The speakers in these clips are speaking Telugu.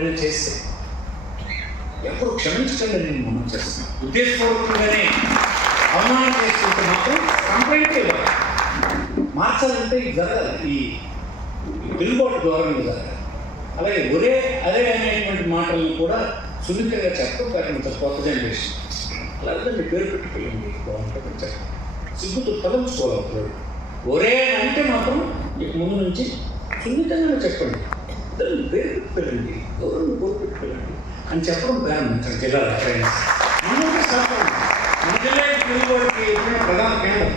ఎవరైనా చేస్తే ఎప్పుడు క్షమించడం నేను మనం చేస్తున్నాను ఉద్దేశపూర్వకంగానే అవమానం చేసుకుంటే మాత్రం కంప్లైంట్ ఇవ్వాలి. మార్చాలంటే ఇది జరగాలి. ఈ ఈ తిరుగుబాటు ధోరణి జరగాలి. అలాగే ఒరే అదే అనేటువంటి మాటలను కూడా సున్నితంగా చెప్పడం ప్రయత్నించారు కొత్త జనరేషన్ అలాగే మీ పేరు పెట్టుకోండి బాగుంటుంది చెప్పండి. సిగ్గుతో తలంచుకోవాలి ఒరే అంటే మాత్రం మీకు ముందు నుంచి సున్నితంగానే చెప్పండి. దాన్ని పేరు పెట్టుకోండి గౌరవం కోరు పెట్టుకోండి అని చెప్పడం ప్రారంభించారు జిల్లాలో ఫ్రెండ్స్ మనమే స్టార్ట్ మన జిల్లా తిరుగుబాటుకి ఎప్పుడైనా ప్రధాన కేంద్రం.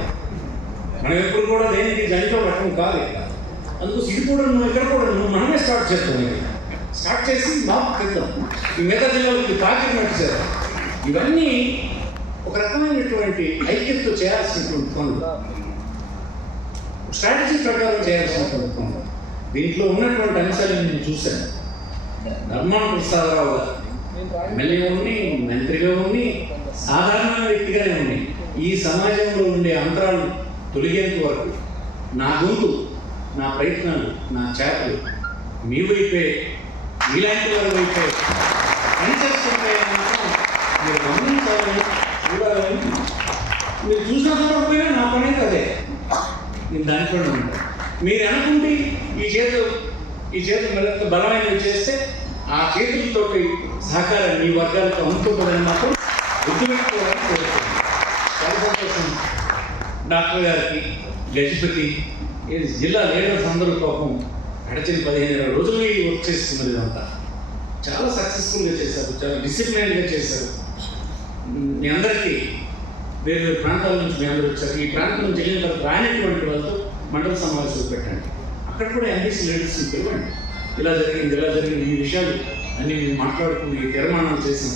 మనం ఎప్పుడు కూడా దేనికి జనితో రకం కాదు ఇక్కడ. అందుకు ఇది కూడా నువ్వు ఇక్కడ కూడా నువ్వు మనమే స్టార్ట్ చేస్తాం ఇది. స్టార్ట్ చేసి మాకు పెద్దాం. ఈ మిగతా జిల్లాలకు తాకినట్టు చేద్దాం. ఇవన్నీ ఒక రకమైనటువంటి ఐక్యతతో చేయాల్సినటువంటి పనులు. స్ట్రాటజీ ప్రకారం చేయాల్సినటువంటి పనులు. దీంట్లో ఉన్నటువంటి అంశాలు నేను చూశాను. ధర్మాన ప్రసాదరావు గారు ఎమ్మెల్యే ఉండి మంత్రిగా ఉండి సాధారణ వ్యక్తిగానే ఉండి ఈ సమాజంలో ఉండే అంతరాలు తొలగేంత వరకు నా గొంతు నా ప్రయత్నాలు నా చేతలు మీ వైపే మీలాంటి వారి వైపే పనిచేస్తుంటాయని మీరు గమనించాలని చూడాలని మీరు చూసిన చూడకపోయినా నా పని అదే. నేను దాంట్లోనే ఉంటాను. మీరు అనుకుంటే ఈ చేతులు ఈ చేతులు మరింత బలమైనవి చేస్తే ఆ చేతులతోటి సహకారం మీ వర్గాలకు అందుతుందని మాత్రం గుర్తుపెట్టుకోవాలని కోరుతున్నాను డాక్టర్ గారికి గజపతి జిల్లా లీడర్స్ అందరూ పాపం గడిచిన పదిహేను ఇరవై రోజులు వర్క్ చేస్తున్నది ఇదంతా. చాలా సక్సెస్ఫుల్గా చేశారు చాలా డిసిప్లైన్గా చేశారు. మీ అందరికీ వేరు వేరు ప్రాంతాల నుంచి మీ అందరూ వచ్చారు. ఈ ప్రాంతం నుంచి వెళ్ళిన తర్వాత రానటువంటి వాళ్ళతో మండల సమావేశాలు పెట్టండి. అక్కడ కూడా ఎంపీసీ లీడర్స్ని పిలవండి ఇలా జరిగింది ఇలా జరిగింది ఈ విషయాలు అన్ని మేము మాట్లాడుకుని తీర్మానాలు చేసాం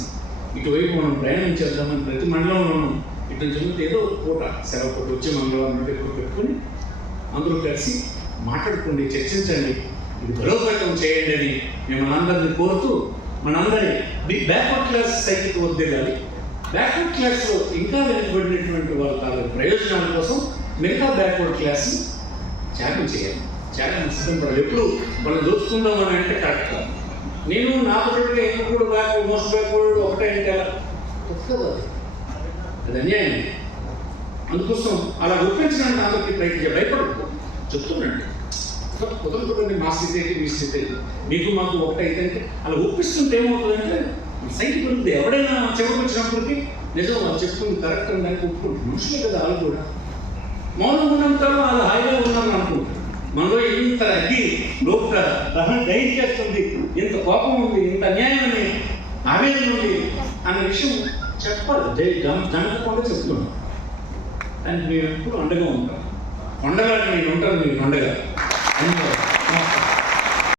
ఇటువైపు మనం ప్రయాణం చేద్దామని ప్రతి మండలంలోనూ ఇటు నుంచి ఏదో ఒక పూట సెలవు పూట వచ్చే మండలం నుండి పెట్టుకుని అందరూ కలిసి మాట్లాడుకోండి చర్చించండి. ఇది బలోపేతం చేయండి అని మిమ్మల్ని అందరినీ కోరుతూ మనందరి బ్యాక్వర్డ్ క్లాస్ సైకిల్ వదిలేయాలి బ్యాక్వర్డ్ క్లాస్లో ఇంకా వెనుకబడినటువంటి వాళ్ళ ప్రయోజనాల కోసం మిగతా బ్యాక్వర్డ్ క్లాస్ త్యాగం చేయాలి త్యాగం సిద్ధపడాలి ఎప్పుడు? మనం దోచుకుందాం అని అంటే కరెక్ట్. నేను నా తోటిగా ఎందుకు కూడా బ్యాక్ మోస్ట్ బ్యాక్వర్డ్ ఒకటే అంటే అలా అది. అన్యాయం. అందుకోసం అలా ఒప్పించడానికి అందరికీ ప్రయత్నించే భయపడదు చెప్తున్నాండి కుదరకూడదు మా స్థితి ఏంటి మీ స్థితి ఏంటి? మీకు మాకు ఒకటైతే అంటే అలా ఒప్పిస్తుంటే ఏమవుతుందంటే సైకి పెరుగుతుంది ఎవడైనా వచ్చినప్పటికీ నిజం వాళ్ళు చెప్పుకుంది కరెక్ట్ అని దానికి ఒప్పుకుంటారు మనుషులే కదా వాళ్ళు కూడా. మౌనం ఉన్నంతలో వాళ్ళు హాయిగా ఉన్నారని అనుకుంటారు మనలో ఇంత అగ్గి లోపల దహన దైన్ చేస్తుంది. ఇంత కోపం ఉంది ఇంత అన్యాయం ఉంది ఆవేదన ఉంది అనే విషయం చెప్పాలి. జై జనకుండా చెప్తున్నాం. దానికి మేము ఎప్పుడు అండగా ఉంటాం. ఉండగా నేను ఉంటాను మీరు ఉండగా ధన్యవాదాలు